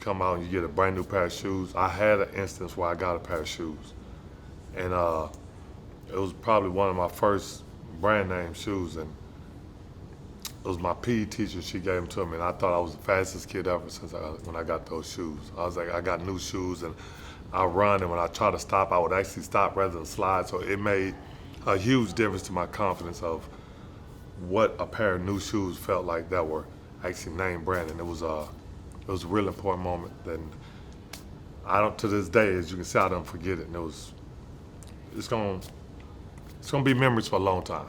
come out and you get a brand new pair of shoes. I had an instance where I got a pair of shoes, and it was probably one of my first brand name shoes, and it was my PE teacher. She gave them to me, and I thought I was the fastest kid ever when I got those shoes. I was like, I got new shoes, and I run, and when I try to stop, I would actually stop rather than slide. So it made a huge difference to my confidence of what a pair of new shoes felt like that were actually name brand, and it was a really important moment. And I don't, to this day, as you can see, I don't forget it. And it's gonna be memories for a long time.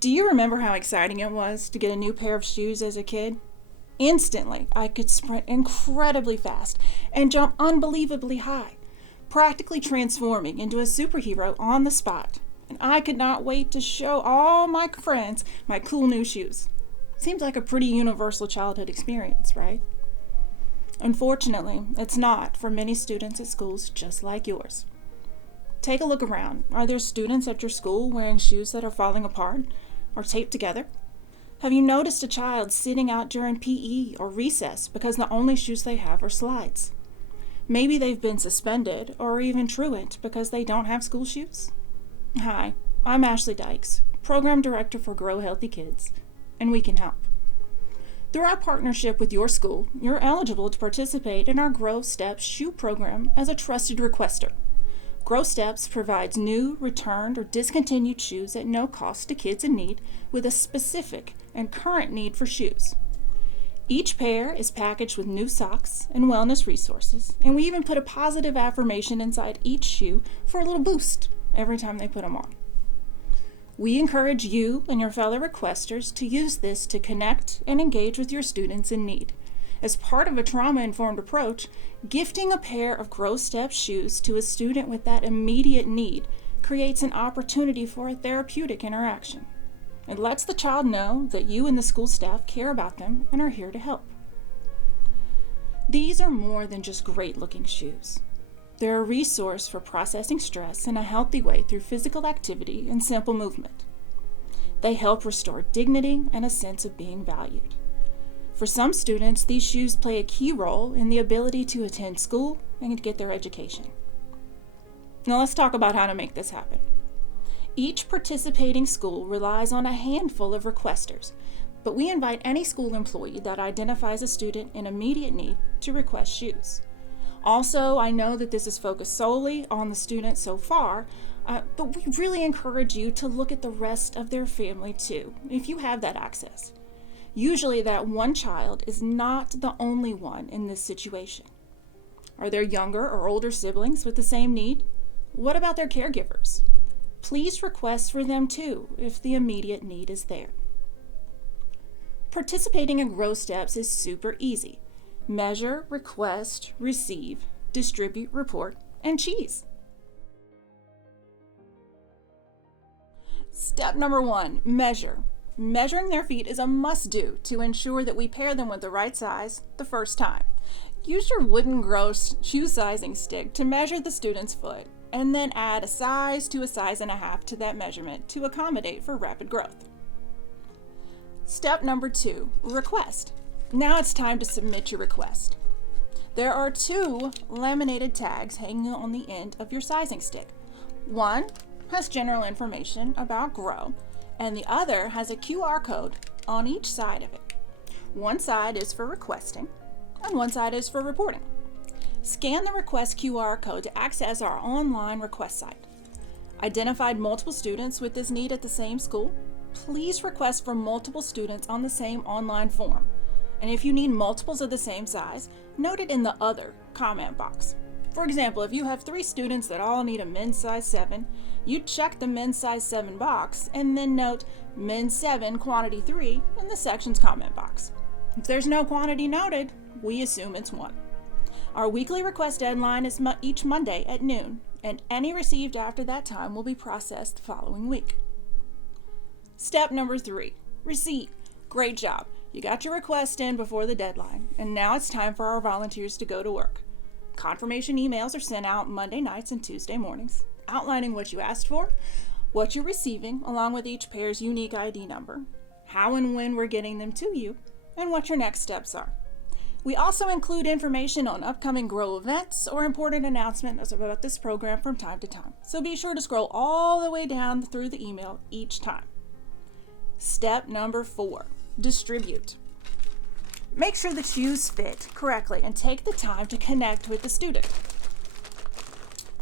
Do you remember how exciting it was to get a new pair of shoes as a kid? Instantly, I could sprint incredibly fast and jump unbelievably high, practically transforming into a superhero on the spot. And I could not wait to show all my friends my cool new shoes. Seems like a pretty universal childhood experience, right? Unfortunately, it's not for many students at schools just like yours. Take a look around. Are there students at your school wearing shoes that are falling apart or taped together? Have you noticed a child sitting out during PE or recess because the only shoes they have are slides? Maybe they've been suspended or even truant because they don't have school shoes? Hi, I'm Ashley Dykes, Program Director for Grow Healthy Kids, and we can help. Through our partnership with your school, you're eligible to participate in our Grow Steps shoe program as a trusted requester. Grow Steps provides new, returned, or discontinued shoes at no cost to kids in need with a specific and current need for shoes. Each pair is packaged with new socks and wellness resources, and we even put a positive affirmation inside each shoe for a little boost every time they put them on. We encourage you and your fellow requesters to use this to connect and engage with your students in need. As part of a trauma-informed approach, gifting a pair of Grow Steps shoes to a student with that immediate need creates an opportunity for a therapeutic interaction. It lets the child know that you and the school staff care about them and are here to help. These are more than just great-looking shoes. They're a resource for processing stress in a healthy way through physical activity and simple movement. They help restore dignity and a sense of being valued. For some students, these shoes play a key role in the ability to attend school and get their education. Now let's talk about how to make this happen. Each participating school relies on a handful of requesters, but we invite any school employee that identifies a student in immediate need to request shoes. Also, I know that this is focused solely on the student so far, but we really encourage you to look at the rest of their family too, if you have that access. Usually that one child is not the only one in this situation. Are there younger or older siblings with the same need? What about their caregivers? Please request for them too if the immediate need is there. Participating in Grow Steps is super easy. Measure, request, receive, distribute, report, and cheese. Step number 1, measure. Measuring their feet is a must-do to ensure that we pair them with the right size the first time. Use your wooden gross shoe sizing stick to measure the student's foot, and then add a size to a size and a half to that measurement to accommodate for rapid growth. Step number 2, request. Now it's time to submit your request. There are 2 laminated tags hanging on the end of your sizing stick. One has general information about Grow, and the other has a QR code on each side of it. One side is for requesting, and one side is for reporting. Scan the request QR code to access our online request site. Identified multiple students with this need at the same school? Please request for multiple students on the same online form. And if you need multiples of the same size, note it in the Other comment box. For example, if you have 3 students that all need a men's size 7, you check the men's size 7 box and then note men's 7 quantity 3 in the section's comment box. If there's no quantity noted, we assume it's 1. Our weekly request deadline is each Monday at noon, and any received after that time will be processed the following week. Step number 3, receipt. Great job. You got your request in before the deadline, and now it's time for our volunteers to go to work. Confirmation emails are sent out Monday nights and Tuesday mornings, outlining what you asked for, what you're receiving, along with each pair's unique ID number, how and when we're getting them to you, and what your next steps are. We also include information on upcoming Grow events or important announcements about this program from time to time. So be sure to scroll all the way down through the email each time. Step number 4, distribute. Make sure the shoes fit correctly and take the time to connect with the student.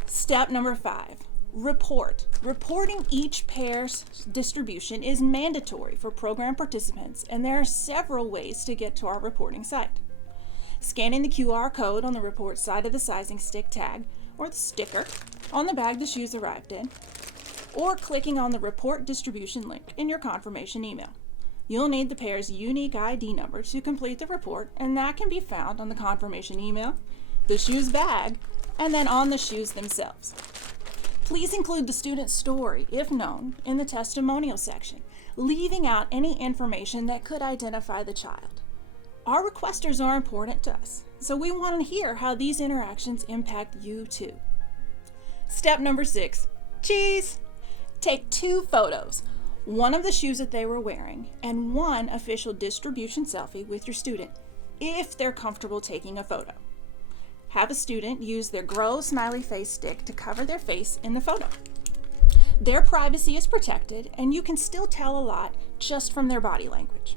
Step number 5, report. Reporting each pair's distribution is mandatory for program participants, and there are several ways to get to our reporting site. Scanning the QR code on the report side of the sizing stick tag or the sticker on the bag the shoes arrived in, or clicking on the report distribution link in your confirmation email. You'll need the pair's unique ID number to complete the report, and that can be found on the confirmation email, the shoes bag, and then on the shoes themselves. Please include the student's story, if known, in the testimonial section, leaving out any information that could identify the child. Our requesters are important to us, so we want to hear how these interactions impact you too. Step number 6, cheese! Take 2 photos, one of the shoes that they were wearing and one official distribution selfie with your student, if they're comfortable taking a photo. Have a student use their Grow smiley face stick to cover their face in the photo. Their privacy is protected, and you can still tell a lot just from their body language.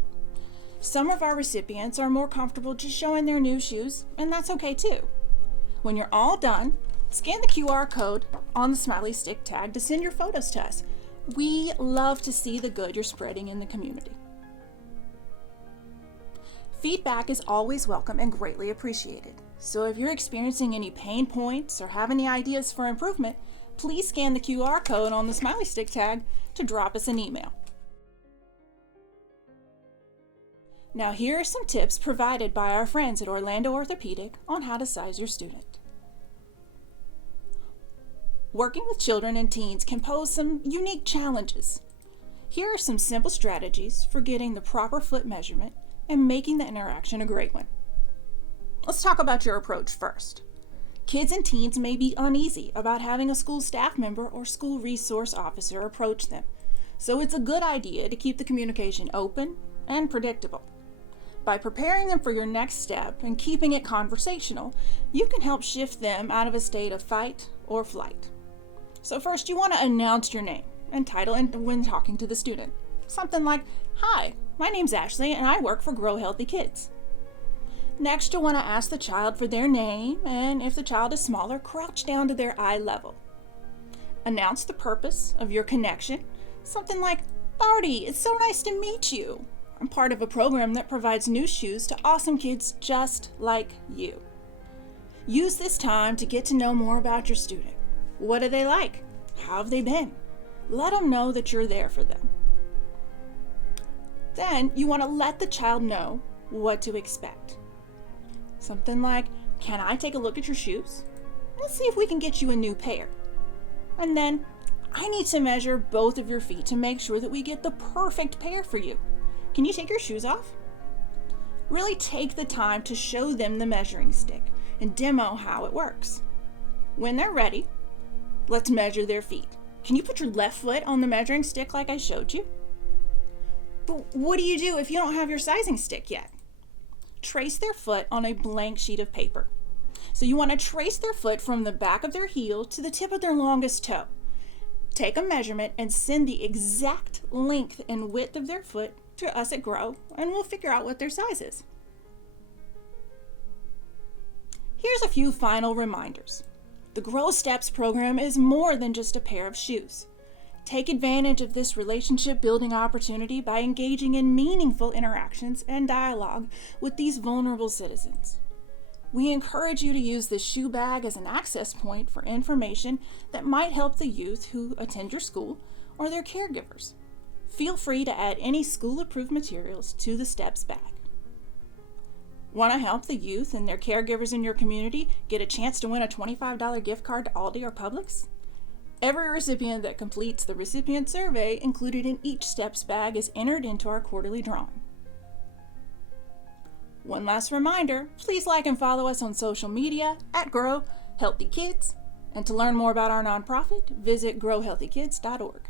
Some of our recipients are more comfortable just showing their new shoes, and that's okay too. When you're all done, scan the QR code on the smiley stick tag to send your photos to us. We love to see the good you're spreading in the community. Feedback is always welcome and greatly appreciated. So if you're experiencing any pain points or have any ideas for improvement, please scan the QR code on the smiley stick tag to drop us an email. Now here are some tips provided by our friends at Orlando Orthopedic on how to size your student. Working with children and teens can pose some unique challenges. Here are some simple strategies for getting the proper foot measurement and making the interaction a great one. Let's talk about your approach first. Kids and teens may be uneasy about having a school staff member or school resource officer approach them, so it's a good idea to keep the communication open and predictable. By preparing them for your next step and keeping it conversational, you can help shift them out of a state of fight or flight. So first, you want to announce your name and title when talking to the student. Something like, "Hi, my name's Ashley and I work for Grow Healthy Kids." Next, you'll want to ask the child for their name, and if the child is smaller, crouch down to their eye level. Announce the purpose of your connection. Something like, "Barty, it's so nice to meet you. I'm part of a program that provides new shoes to awesome kids just like you." Use this time to get to know more about your student. What are they like? How have they been? Let them know that you're there for them. Then you want to let the child know what to expect. Something like, "Can I take a look at your shoes? Let's see if we can get you a new pair." And then, "I need to measure both of your feet to make sure that we get the perfect pair for you. Can you take your shoes off?" Really take the time to show them the measuring stick and demo how it works. When they're ready, let's measure their feet. Can you put your left foot on the measuring stick like I showed you? But what do you do if you don't have your sizing stick yet? Trace their foot on a blank sheet of paper. So you want to trace their foot from the back of their heel to the tip of their longest toe. Take a measurement and send the exact length and width of their foot to us at Grow, and we'll figure out what their size is. Here's a few final reminders. The Grow Steps program is more than just a pair of shoes. Take advantage of this relationship building opportunity by engaging in meaningful interactions and dialogue with these vulnerable citizens. We encourage you to use the shoe bag as an access point for information that might help the youth who attend your school or their caregivers. Feel free to add any school-approved materials to the Steps bag. Want to help the youth and their caregivers in your community get a chance to win a $25 gift card to Aldi or Publix? Every recipient that completes the recipient survey included in each Steps bag is entered into our quarterly drawing. One last reminder, please like and follow us on social media at Grow Healthy Kids, and to learn more about our nonprofit, visit growhealthykids.org.